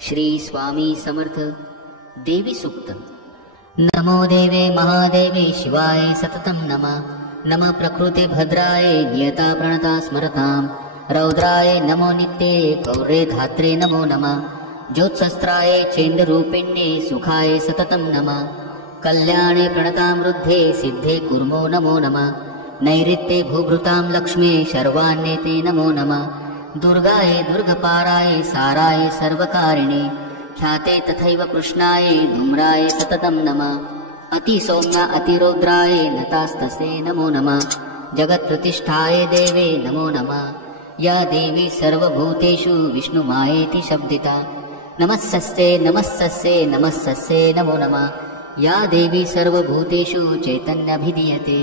श्री स्वामी समर्थ देवी सूक्त। नमो देवे महादेवे शिवाय सततं नमः। नमः प्रकृते भद्राय नियता प्रणता स्मरतां। रौद्राय नमो नित्ये गौरे धात्रे नमो नमः। ज्योत्सस्त्राय चेन्द्ररूपिण्ये सुखाय सततं नमः। कल्याणे प्रणतां वृद्धे सिद्धे कुर्मो नमो नमः। नैऋत्ये भूभृतां लक्ष्मी शर्वाण्येते नमो नमः। दुर्गाय दुर्गपाराय साराय सर्वकारिणे ख्याते तथैव कृष्णाय धूम्राय सततं नमः। अतिसौम्या अतिरौद्राय नतास्तस्यै नमो नमः। जगत्प्रतिष्ठाय देवे नमो नमः। या देवी सर्वभूतेषु विष्णुमायेति शब्दिता नमस्सस्ये नमस्सस्ये नमस्सस्ये नमो नमः। या देवी सर्वभूतेषु चैतन्यभिधीयते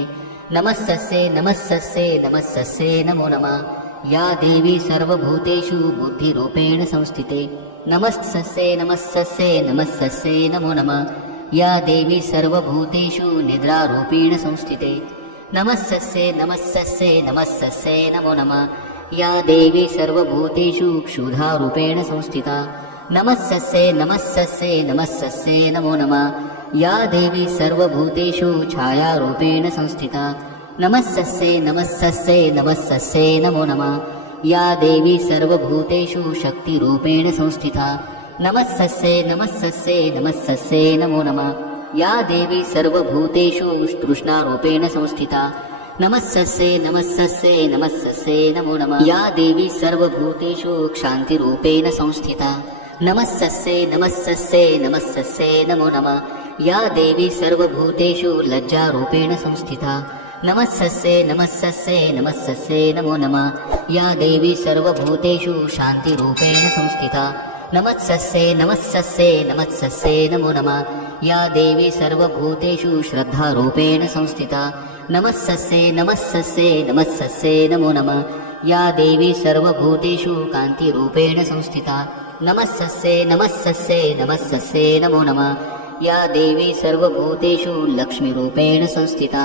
नमस्सस्ये नमस्सस्ये नमस्सस्ये नमो नमः। या देवी सर्वभूतेषु बुद्धिरूपेण संस्थिते नमस्सस्ये नमस्सस्ये नमस्सस्ये नमो नमः। या देवी सर्वभूतेषु निद्रारूपेण संस्थिते नमस्सस्ये नमस्सस्ये नमस्सस्ये नमो नमः। या देवी सर्वभूतेषु क्षुधारूपेण संस्थिता नमस्सस्ये नमस्सस्ये नमस्सस्ये नमो नमः। या देवी सर्वभूतेषु छायारूपेण संस्थिता नमस्सस्ये नमस्सस्ये नमस्सस्ये नमो नमः। या देवी सर्वभूतेषु शक्तिरूपेण संस्थिता नमस्सस्ये नमस्सस्ये नमस्सस्ये नमो नमः। या देवी सर्वभूतेषु तृष्णारूपेण संस्थिता नमस्सस्ये नमस्सस्ये नमस्सस्ये नमो नमः। या देवी सर्वभूतेषु क्षान्तिरूपेण संस्थिता नमस्सस्ये नमस्सस्ये नमस्सस्ये नमो नमः। या देवी सर्वभूतेषु लज्जारूपेण संस्थिता नमस्सस्ये नमस्सस्ये नमस्सस्ये नमो नमः। या देवी सर्वभूतेषु शान्तिरूपेण संस्थिता नमस्सस्ये नमस्सस्ये नमस्सस्ये नमो नमः। या देवी सर्वभूतेषु श्रद्धारूपेण संस्थिता नमस्सस्ये नमस्सस्ये नमस्सस्ये नमो नमः। या देवी सर्वभूतेषु कान्तिरूपेण संस्थिता नमस्सस्ये नमस्सस्ये नमस्सस्ये नमो नमः। या देवी सर्वभूतेषु लक्ष्मीरूपेण संस्थिता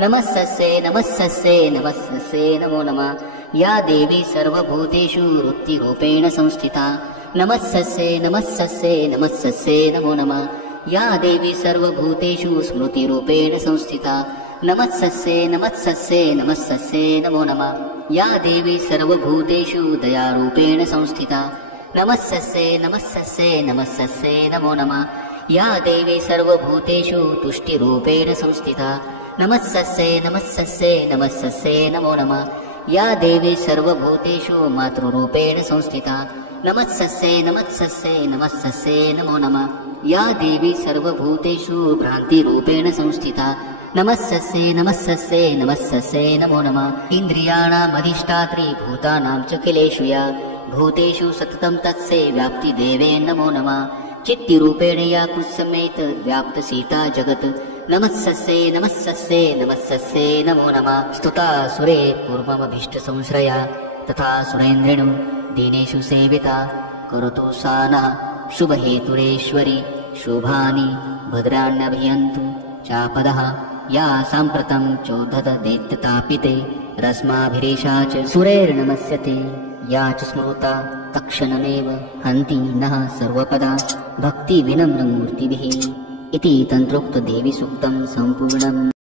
नमस्सस्ये नमस्सस्ये नमस्सस्ये नमो नमः। या देवी सर्वभूतेषु वृत्तिरूपेण संस्थिता नमस्सस्ये नमस्सस्ये नमस्सस्ये नमो नमः। या देवी सर्वभूतेषु स्मृतिरूपेण संस्थिता नमस्सस्ये नमस्सस्ये नमस्सस्ये नमो नमः। या देवी सर्वभूतेषु दयारूपेण संस्थिता नमस्सस्ये नमस्सस्ये नमस्सस्ये नमो नमः। या देवी सर्वभूतेषु तुष्टिरूपेण संस्थिता नमस्सस्ये नमस्सस्ये नमस्सस्ये नमो नमः। या देवी सर्वभूतेषु मातृरूपेण संस्थिता नमस्सस्ये नमस्सस्ये नमस्सस्ये नमो नमः। या देवी सर्वभूतेषु भ्रान्तिरूपेण संस्थिता नमस्सस्ये नमस्सस्ये नमस्सस्ये नमो नमः। इन्द्रियाणामधिष्ठात्री भूतानां च किलेषु या भूतेषु सततं तत्से व्याप्तिदेवे नमो नमः। चित्तिरूपेण या कुत्समेत व्याप्तसीता जगत् नमस्सस्ये नमस्सस्ये नमस्सस्ये नमो नमः। स्तुता सुरे पूर्वमभीष्टसंश्रया तथा सुरेन्द्रेणु दीनेषु सेविता करोतु सा नः शुभहेतुरेश्वरी शोभानि भद्राण्यभियन्तु चापदः। या साम्प्रतं चोद्धतदैत्यतापिते रश्माभिरेषा च सुरैर्नमस्यते या च स्मृता तत्क्षणमेव हन्ति नः सर्वपदा भक्तिविनम्रमूर्तिभिः। इति तन्त्रोक्त देवी सूक्तं सम्पूर्णम्।